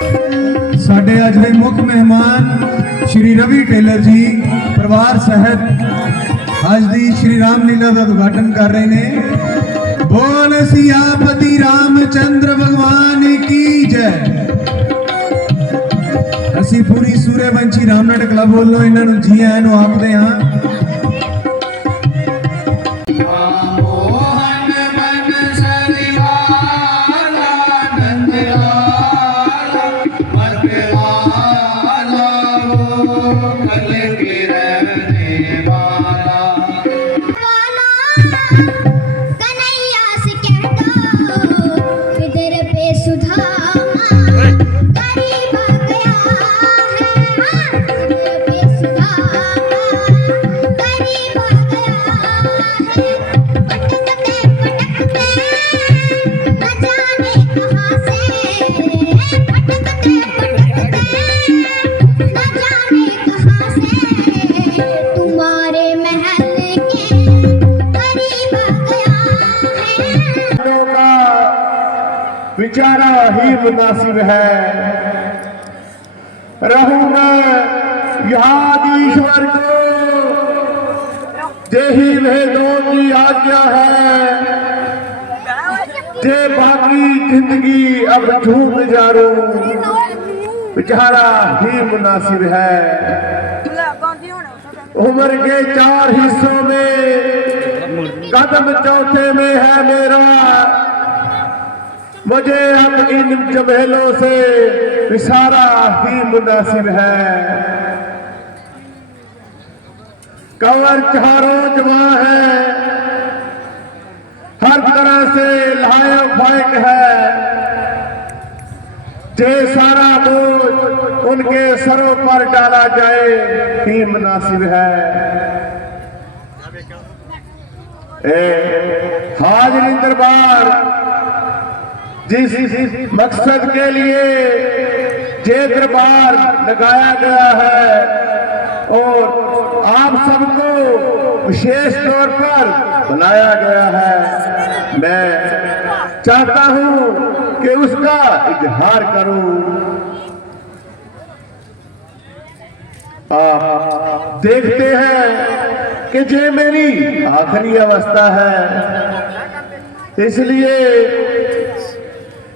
साडे अज दे मुख मेहमान श्री रवि टेलर जी परिवार सहित अज दी श्री रामलीला का उद्घाटन कर रहे ने। बोल सियापति रामचंद्र भगवान की जय। असी पूरी सूर्यवंशी रामनाट क्लब वालों इन्हों जी आए नूं आखदे हां। विचारा ही मुनासिब है। रहूं मैं याद ईश्वर को, जेही भेदों की आज्ञा है। जे बाकी जिंदगी अब झूम गुजारूं, विचारा ही मुनासिब है। उम्र के 4 हिस्सों में कदम चौथे में है मेरा। मुझे अब इन जमेलों से इशारा ही मुनासिब है। कंवर चारों जवां है, हर तरह से लायक फायक है। जे सारा बोझ उनके सरों पर डाला जाए ही मुनासिब है। हाजिरी दरबार जिस मकसद के लिए जे दरबार लगाया गया है और आप सबको विशेष तौर पर बुलाया गया है, मैं चाहता हूं कि उसका इजहार करूं। आप देखते हैं कि ये मेरी आखिरी अवस्था है, इसलिए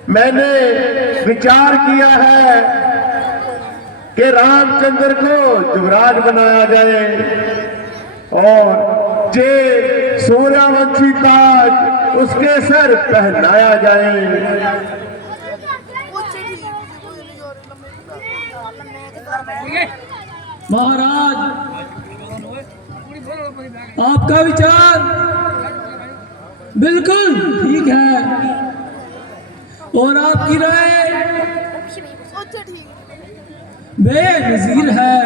मैंने विचार किया है कि रामचंद्र को युवराज बनाया जाए और जे सूर्यवंशी ताज उसके सर पहनाया जाए। महाराज, आपका विचार बिल्कुल ठीक है और आपकी राय बेनज़ीर है।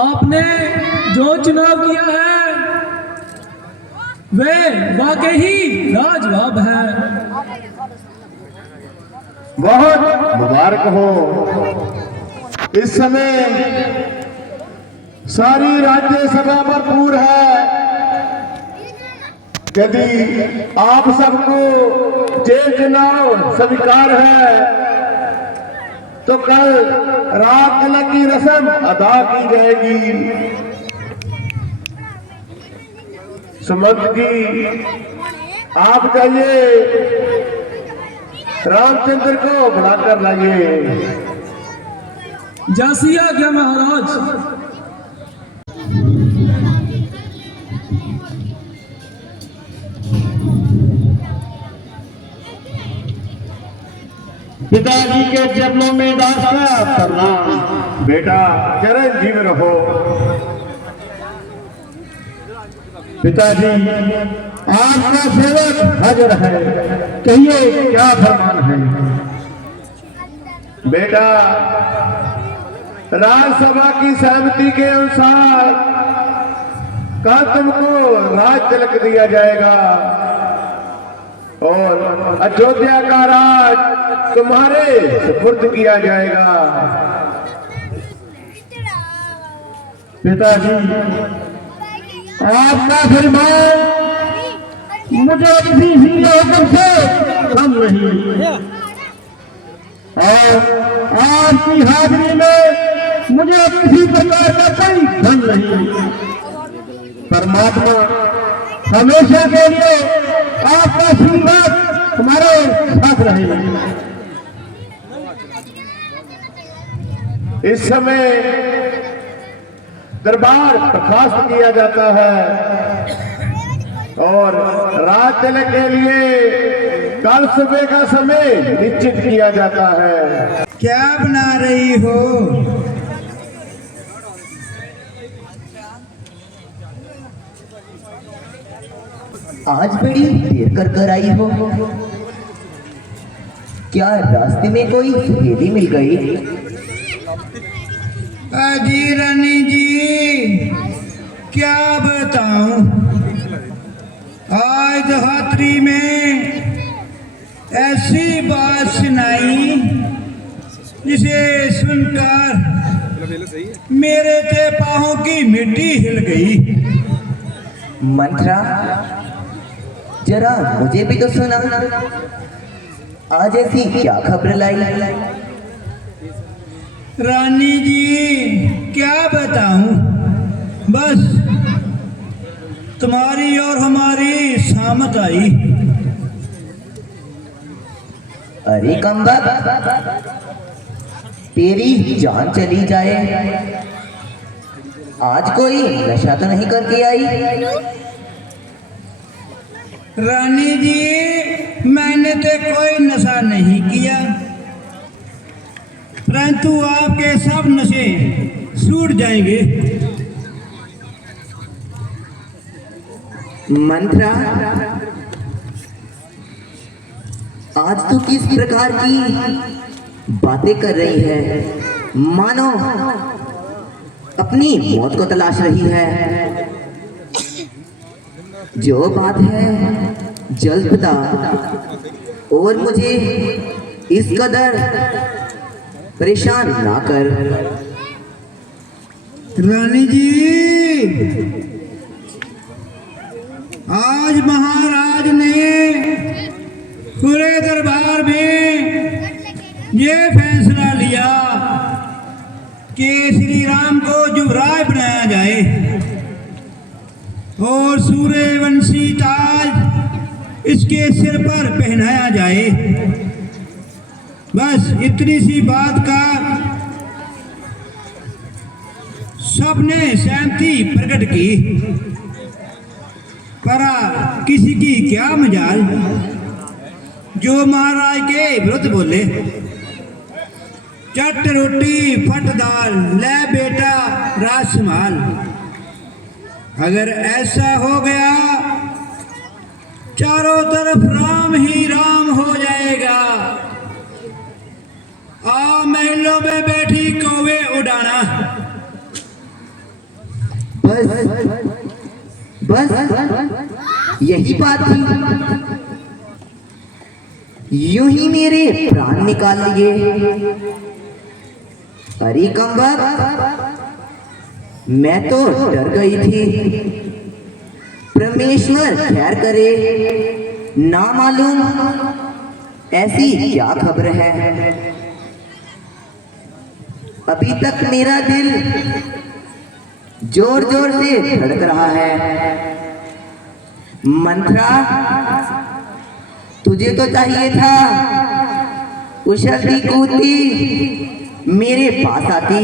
आपने जो चुनाव किया है वे वाकई ही लाजवाब है। बहुत मुबारक हो। इस समय सारी राज्यसभा भरपूर है। यदि आप सबको जे चुनाव स्वीकार है तो कल रात तिलक की रस्म अदा की जाएगी। सुमंत जी, आप जाइए, रामचंद्र को बुलाकर लाइए। जासिया क्या महाराज। पिताजी के चरणों में दास्ता करना। बेटा चरण जीव रहो। पिताजी, आपका सेवक हाजिर है, कहिए क्या फरमान है। बेटा, राज्यसभा की सहमति के अनुसार कल तुमको राज तिलक दिया जाएगा और अयोध्या का राज तुम्हारे सुपुर्द किया जाएगा। पिताजी, आपका फरमान मुझे किसी भी हुक्म से कम नहीं। और आपकी हाजिरी में मुझे किसी प्रकार का कोई धन नहीं। परमात्मा हमेशा के लिए आपका आशीर्वाद हमारे साथ रहे। इस समय दरबार बर्खास्त किया जाता है और रात तिलक के लिए कल सुबह का समय निश्चित किया जाता है। क्या बना रही हो? आज बड़ी देर कर कर आई हो। क्या रास्ते में कोई सहेली मिल गई? जी रानी जी, क्या बताऊं, आज धहात्री में ऐसी बात सुनाई जिसे सुनकर मेरे ते पांवों की मिट्टी हिल गई। मंत्रा, जरा मुझे भी तो सुना। आज ऐसी क्या खबर लाई? रानी जी, क्या बताऊं, बस तुम्हारी और हमारी सामत आई। अरे कम्बक, तेरी जान चली जाए, आज कोई नशा तो नहीं करके आई? रानी जी, मैंने तो कोई नशा नहीं किया, परंतु आपके सब नशे छूट जाएंगे। मंत्रा, आज तो किस प्रकार की बातें कर रही है, मानो अपनी मौत को तलाश रही है। जो बात है जल्द बता, और मुझे इस कदर परेशान ना कर। रानी जी, आज महाराज ने पूरे दरबार में ये फैसला लिया कि श्री राम को युवराज बनाया जाए और सूर्यवंशी ताज इसके सिर पर पहनाया जाए। बस इतनी सी बात का सबने सहमति प्रकट की, पर किसी की क्या मजाल जो महाराज के विरुद्ध बोले। चट रोटी फट दाल, ले बेटा राज संभाल। अगर ऐसा हो गया, चारों तरफ राम ही राम हो जाएगा। आ महलों में बैठी कौवे उड़ाना। बस यही बात थी। यूं ही मेरे प्राण निकाल लिए। अरे कम्बक, मैं तो डर गई थी। परमेश्वर खैर करे, ना मालूम ऐसी क्या खबर है। अभी तक मेरा दिल जोर जोर से धड़क रहा है। मंत्रा, तुझे तो चाहिए था उछलती कूदती मेरे पास आती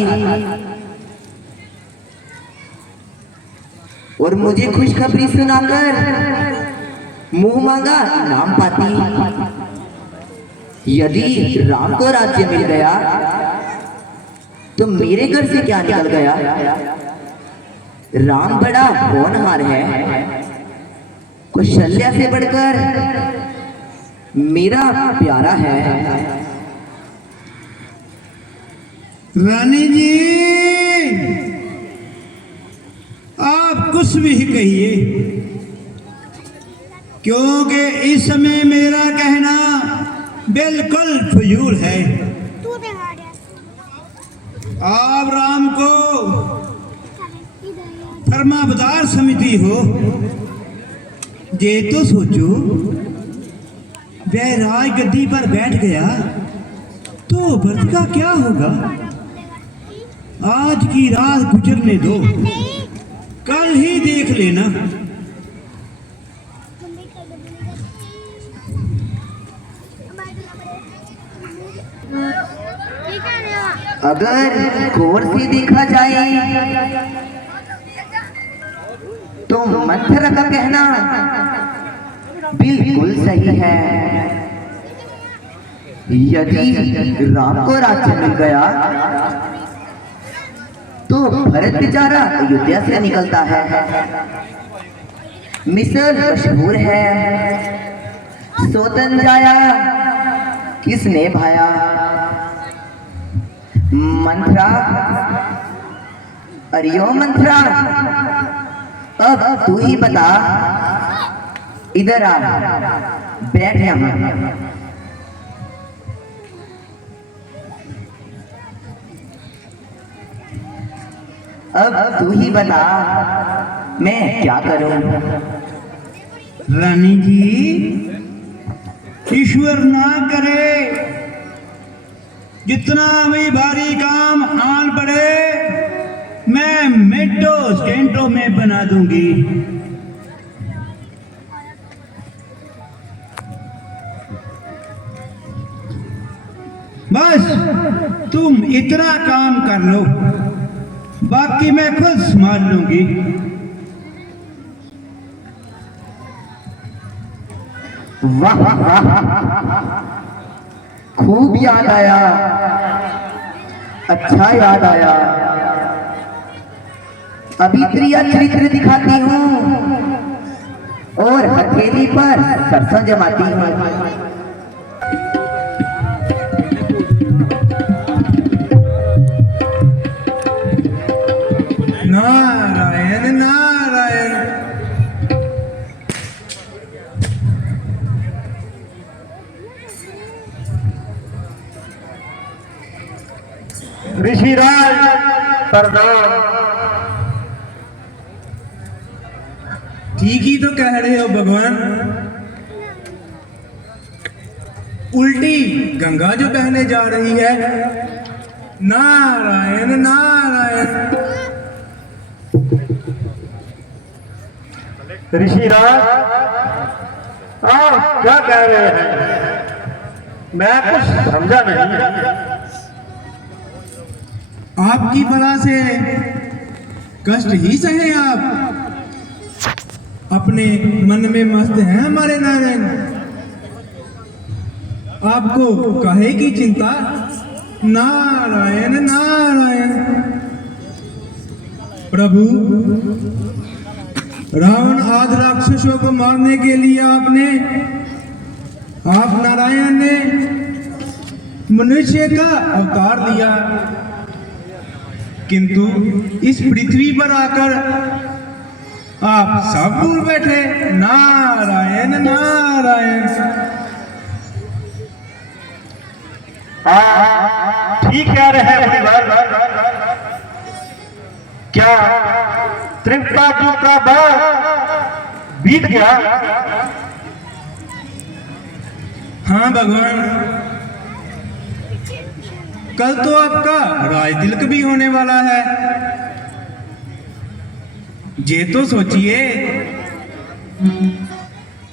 और मुझे खुशखबरी सुनाकर मुंह मांगा इनाम पाती। यदि राम को राज्य मिल गया तो मेरे घर से क्या निकल गया। राम बड़ा होनहार है, कौशल्या से बढ़कर मेरा प्यारा है। रानी जी, आप कुछ भी कहिए, क्योंकि इस समय मेरा कहना बिल्कुल फजूल है। आप राम को फरमाबरदार समिति हो, ये तो सोचो, वह राज गद्दी पर बैठ गया तो व्रत का क्या होगा? आज की रात गुजरने दो, कल ही देख लेना। अगर गौर से देखा जाए तो मंथरा का कहना बिल्कुल सही है। यदि राम को राज्य मिल गया तो भरत बेचारा अयोध्या से निकलता है। मिसल मशहूर है, सोतन जाया किसने भाया। मंथरा, अरियो मंथरा, अब तू ही बता। इधर आ, बैठ यहां। अब तू ही बता, मैं क्या करूं। रानी जी, ईश्वर ना करे जितना भी भारी काम आन पड़े मैं मिनटों सेकंडों में बना दूंगी। बस तुम इतना काम कर लो, बाकी मैं खुद संभाल लूंगी। वाह वाह, खूब याद आया, अच्छा याद आया। अभी प्रिया चरित्र दिखाती हूँ और हथेली पर सरसों जमाती हूँ। नारायण नारायण। ऋषिराज प्रणाम। ठीक ही तो कह रहे हो भगवान। उल्टी गंगा जो बहने जा रही है। नारायण नारायण। ऋषिराज, आप क्या कह रहे हैं? मैं कुछ समझा नहीं। आपकी बला से कष्ट ही सहे आप। अपने मन में मस्त हैं हमारे नारायण। आपको काहे की चिंता। नारायण नारायण। प्रभु, रावण आदि राक्षसों को मारने के लिए आप नारायण ने मनुष्य का अवतार लिया, किंतु इस पृथ्वी पर आकर आप सब भूल बैठे। नारायण नारायण। ठीक कह रहे हैं मुनिवर। क्या त्रिपता जी का बात बीत गया? हाँ भगवान, कल तो आपका राज तिलक भी होने वाला है। ये तो सोचिए,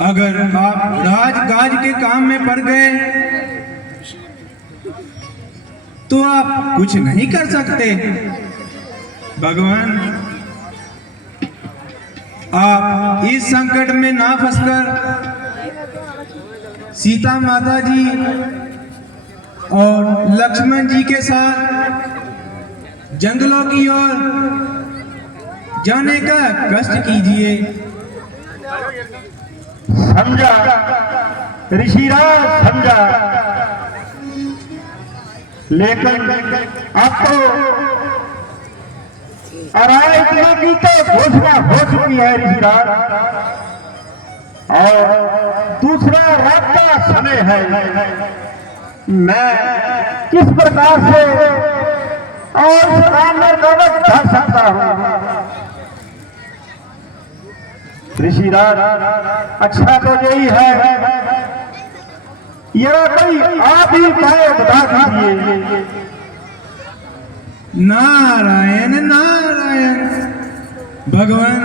अगर आप राजकाज के काम में पड़ गए तो आप कुछ नहीं कर सकते। भगवान, आप इस संकट में ना फंसकर सीता माता जी और लक्ष्मण जी के साथ जंगलों की ओर जाने का कष्ट कीजिए। समझा ऋषिराज, समझा। लेकिन अब तो अराय किले की तो घोषणा हो चुकी है ऋषिराज, और दूसरा रात का समय है। मैं किस प्रकार से और सामने कवच धर सकता हूँ? ऋषिराज, अच्छा तो यही है यह कोई आप ही उपाय बता दीजिए। नारायण नारायण। भगवान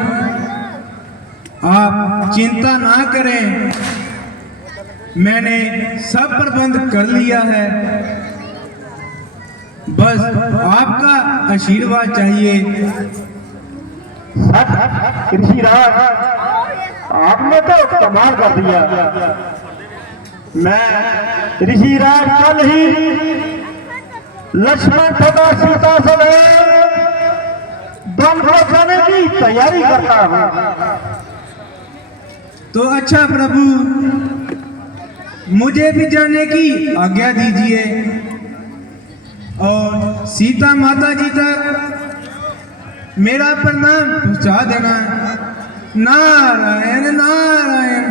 आप चिंता ना करें, मैंने सब प्रबंध कर लिया है, बस आपका आशीर्वाद चाहिए। ऋषिराज आपने तो कमाल कर दिया। मैं ऋषिराज कल ही लक्ष्मण तथा सीता समेत वन को जाने की तैयारी करता हूँ। तो अच्छा प्रभु, मुझे भी जाने की आज्ञा दीजिए और सीता माता जी तक मेरा प्रणाम पहुंचा देना। नारायण नारायण।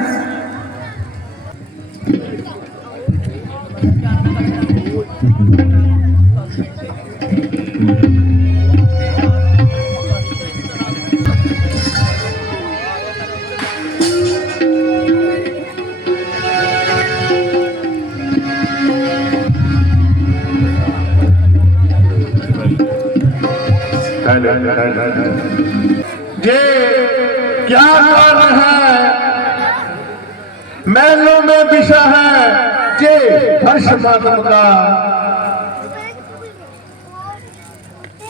ये क्या कारण है? महलों में विषय है ये हर्ष मातम का।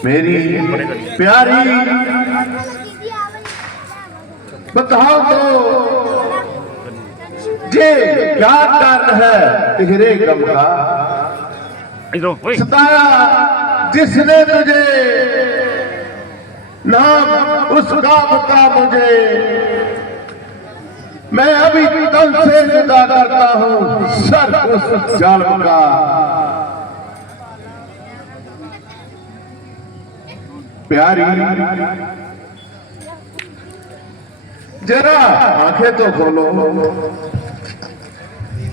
मेरी प्यारी बताओ तो ये क्या कारण है तेरे गम का? सताया जिसने तुझे, नाम उसका बता मुझे। मैं अभी तन से जुदा करता हूँ सर उस जालिम का। प्यारी जरा आंखें तो खोलो,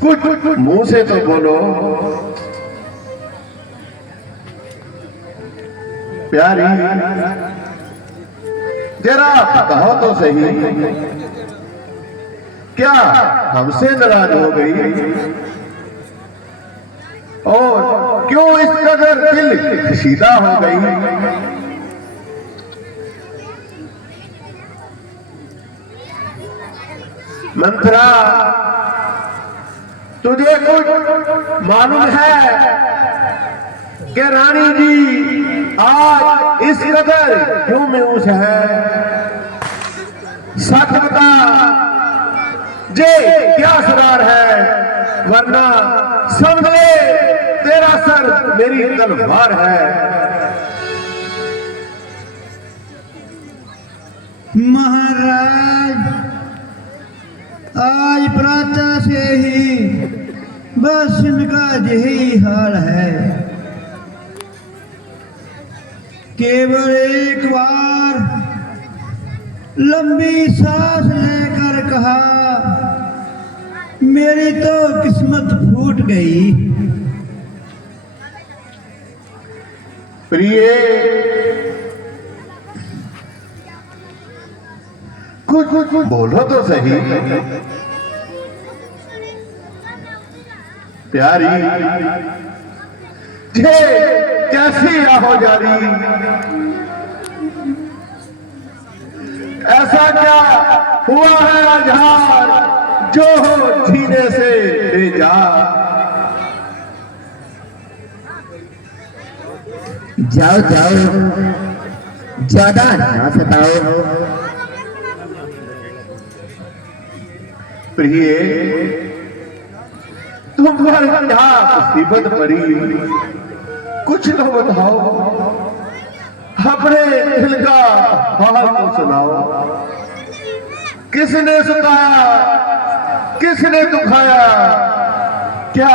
कुछ मुंह से तो बोलो। प्यारी जरा बताओ तो सही, क्या हमसे नाराज हो गई? और क्यों इस कदर दिल सीधा हो गई? मंत्रा तुझे कुछ मालूम है कि रानी जी आज इस कदर क्यों बेहोश है? सच बता जे क्या सवार है, वरना समझ ले तेरा सर मेरी तलवार है। महाराज आज प्रातः से ही बस इनका यही हाल है। केवल एक बार लंबी सांस लेकर कहा, मेरी तो किस्मत फूट गई। प्रिय कुछ बोलो तो सही। प्यारी ये कैसी आहो जारी? ऐसा क्या हुआ है आधार जो हो जीने से बेजा? जाओ जाओ, ज्यादा ना सताओ। प्रिय तुम पर क्या मुसीबत पड़ी? कुछ तो बताओ, अपने दिल का हाल तो सुनाओ। किसने सताया, किसने दुखाया? क्या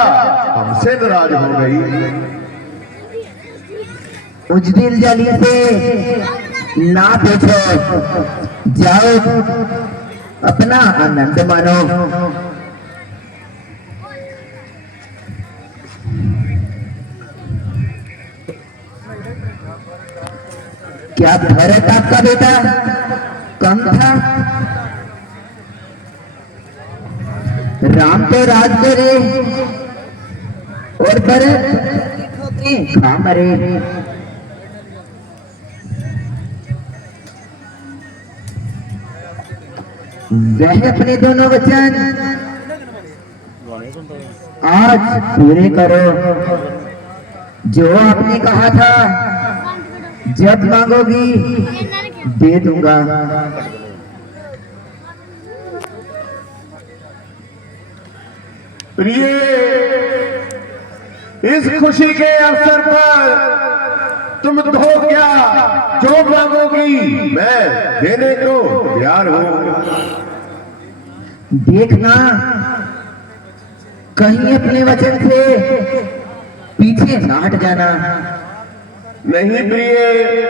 हमसे नाराज हो गई? उजदिल जली से ना पूछो, जाओ अपना आनंद मानो। क्या भरत आपका बेटा कम था? राम तो राज करे भरत ठोकरें खा मरे। वह अपने दोनों वचन आज पूरे करो। जो आपने कहा था जब मांगोगी दे दूंगा। प्रिय, इस खुशी के अवसर पर तुम दो क्या जो मांगोगी मैं देने को तैयार हूं। देखना कहीं अपने वचन से पीछे ना हट जाना। नहीं प्रिय,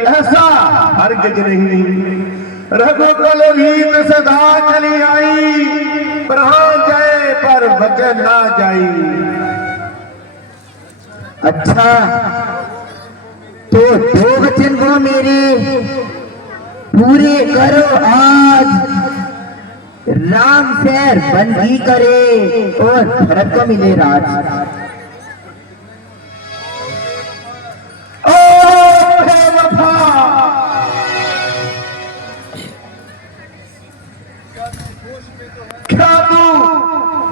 ऐसा हरगिज नहीं। रघुकुल रीत सदा चली आई, प्राण जाए पर वचन ना जाई। अच्छा तो दो वचन वो मेरे पूरे करो आज। राम शहर बंदी करे और भरत को मिले राज। ओ हे वफा, क्या तू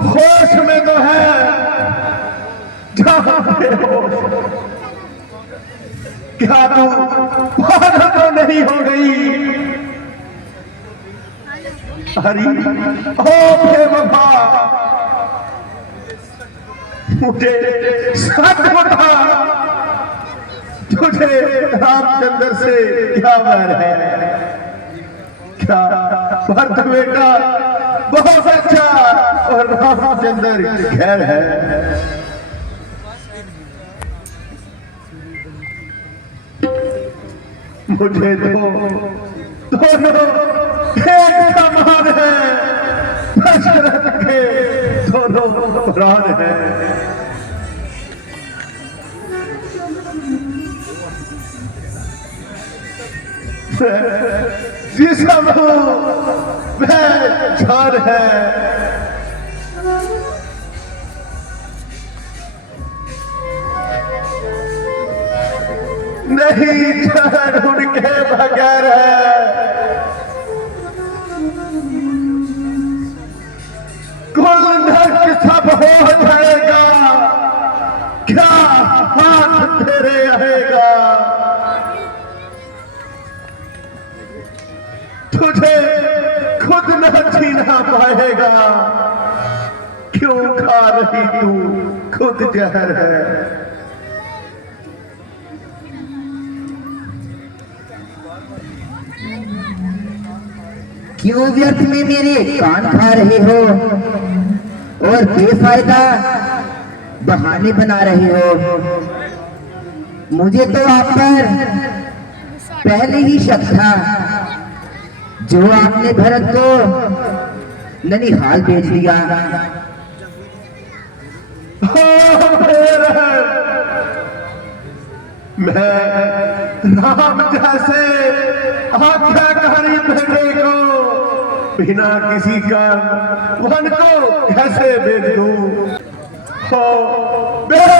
होश में तो है जहां बेहोश? क्या तू पागल तो नहीं हो गई? हरी ओ हे वफा, मुझे सच बता, तुझे रामचंद्र से क्या बैर है? क्या भरत बेटा बहुत अच्छा और रामचंद्र खैर है? मुझे तो दोनों एक समान है, दशरथ के दोनों प्राण है। जिसम वह जान है। नहीं जान उनके बगैर है। कुल नष्ट सब हो जाएगा, क्या हाथ तेरे आएगा? तुझे खुद न जीना पाएगा, क्यों खा रही तू खुद जहर है? क्यों व्यर्थ में मेरे कान खा रहे हो और बेफायदा बहाने बना रहे हो? मुझे तो आप पर पहले ही शक था। जो आपने भरत को ननिहाल भेज दिया। मैं राम जैसे आज्ञाकारी बेटे को बिना किसी का वन को कैसे भेज दूं? हो मैं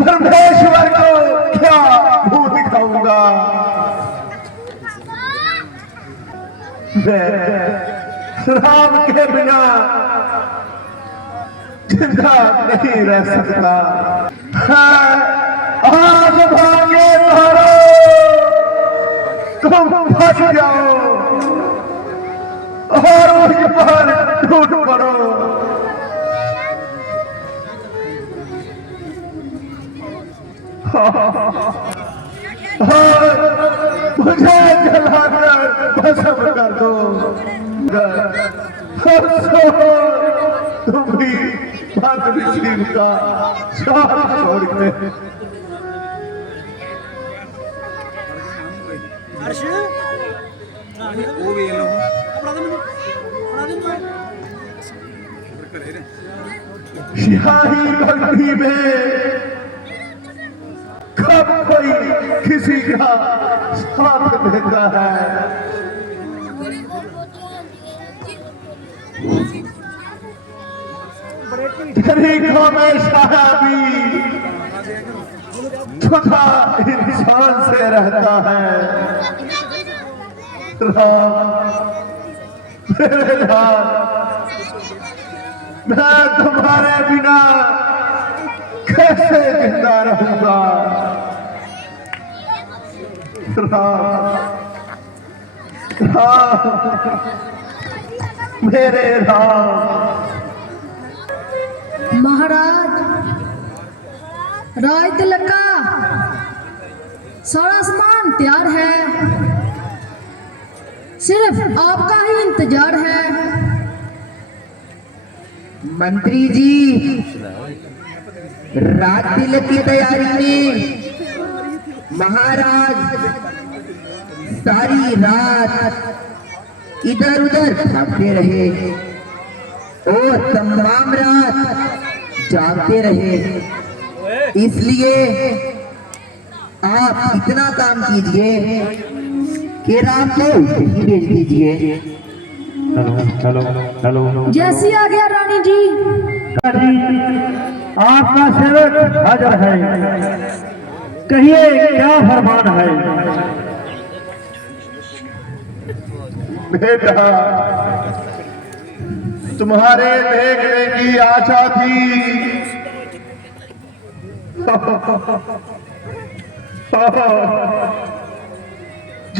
परमेश्वर को क्या मुंह दिखाऊंगा? मैं राम के बिना जिंदा नहीं रह सकता। आज भागे मारो, तुम फंस जाओ और उस पर टूट पड़ो। मुझे जलाकर भस्म कर दो। तुम भी बात नसीब का साथ छोड़ के शाही भक्ति में कब कोई किसी का साथ देता है? तरीकों में शायद खुदा इंसान से रहता है। मेरे राम, मैं तुम्हारे बिना कैसे जिंदा रहूंगा। राम, मेरे राम। महाराज, राज तिलक का सारा सामान तैयार है, सिर्फ आपका ही इंतजार है। मंत्री जी, रात तिलक की तैयारी में महाराज सारी रात इधर उधर भागते रहे और तमाम रात जागते रहे। इसलिए आप इतना काम कीजिए कि रात को ही भेज दीजिए। हेलो जैसी आ गया रानी जी। आपका सेवक हाजिर है, कहिए क्या फरमान है। बेटा, तुम्हारे देखने की आशा थी,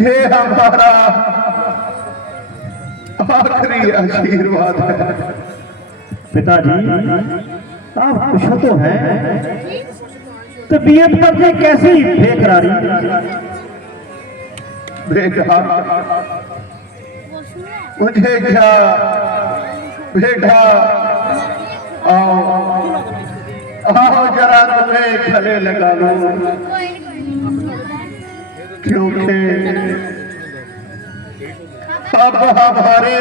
ये हमारा आखिरी आशीर्वाद है। पिताजी, आप खुश तो हैं, तबीयत पर से कैसी बेकरारी। बेटा, मुझे क्या, बेटा आओ आओ जरा तुम्हें गले लगा लो, क्योंकि अब हमारे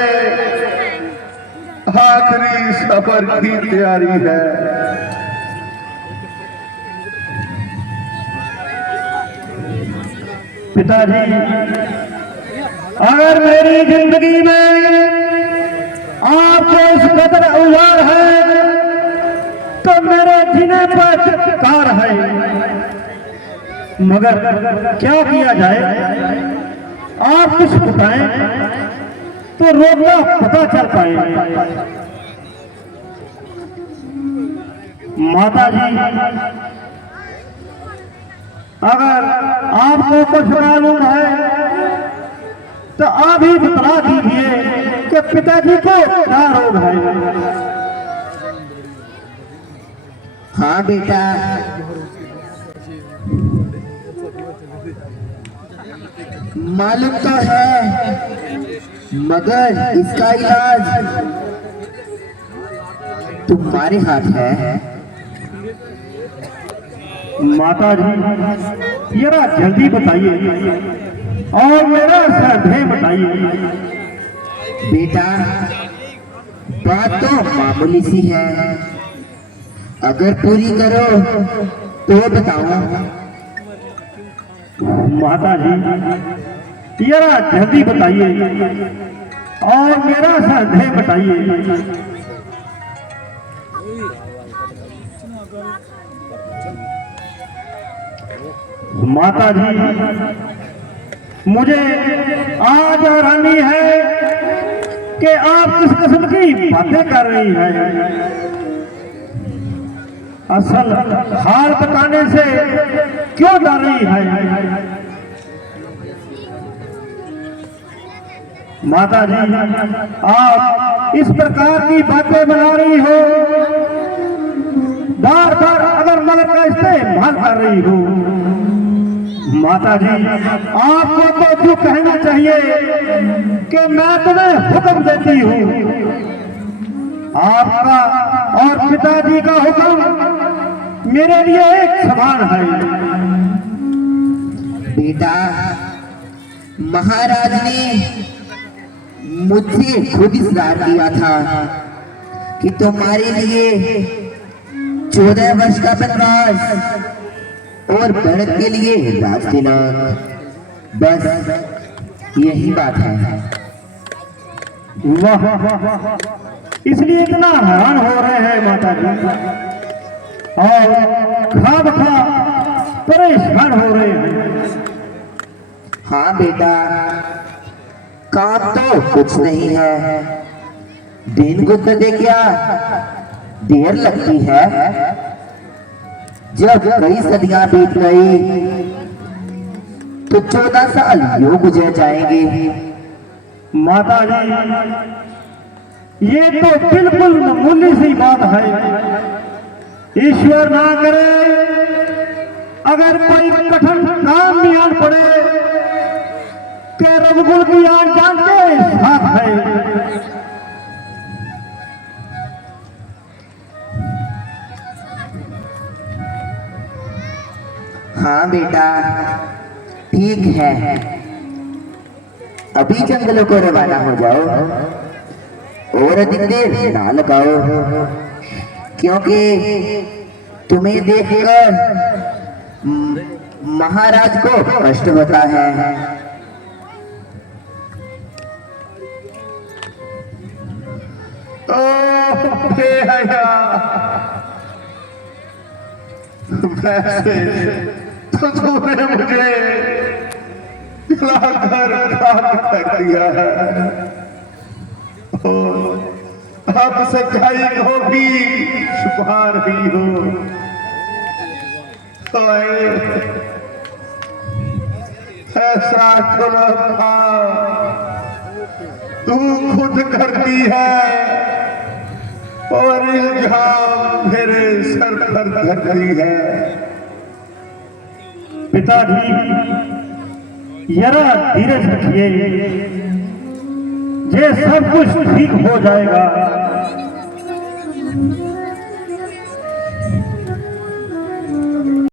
आखिरी सफर की तैयारी है। पिताजी, अगर मेरी जिंदगी में आपको इस कदर उजाड़ है तो मेरे जीने पर चित्कार है, मगर क्या किया जाए। आप कुछ बताएं तो रोकना पता चल पाए। माता जी, अगर आपको कुछ मालूम है तो आप ही बता दीजिए कि पिताजी को क्या रोग है। हाँ बेटा, मालूम तो है, मगर इसका इलाज तुम्हारे हाथ है। माता जी, जरा जल्दी बताइए और मेरा संदेह बताइए। बेटा, बात तो मामूली सी है, अगर पूरी करो तो बताओ। माता जी, जरा जल्दी बताइए और मेरा संदेह बताइए। माता जी, मुझे आज हैरानी है कि आप किस किस्म की बातें कर रही हैं। असल हाल बताने से क्यों डर रही है। माता जी, आप इस प्रकार की बातें बना रही हो, बार बार अगर मगर का इस्तेमाल कर रही हो। माता जी, आपको तो जो कहना चाहिए कि मैं तुम्हें हुक्म देती हूँ। आपका और पिताजी का हुक्म मेरे लिए एक समान है। बेटा, महाराज ने मुझसे खुद इसरार किया था कि तुम्हारे लिए 14 वर्ष का वनवास और भरत के लिए राज तिलक, बस यही बात है। वाह, इसलिए इतना हैरान हो रहे हैं माता जी और खा परेशान हो रहे हैं। हाँ बेटा, काम तो कुछ नहीं है, दिन गुजरते क्या देर लगती है। जब कई सदियां बीत गई तो 14 साल यूं गुजर जाएंगे। माता जी ये तो बिल्कुल मामूली सी बात है। ईश्वर ना करे अगर कोई कठिन काम में आन पड़े के रघुकुल की आन जानते साथ है। हाँ बेटा ठीक है, अभी जंगलों को रवाना हो जाओ और अधिक देर ना लगाओ, क्योंकि तुम्हें देखकर महाराज को कष्ट होता है। तो तुमने मुझे खिलाकर खाक कर दिया है और अब सच्चाई को भी छुपा रही हो। ऐसा चुना था तू खुद करती है और इल्जाम मेरे सर पर धरती है। पिताजी जरा धीरज रखिए, ये सब कुछ ठीक हो जाएगा।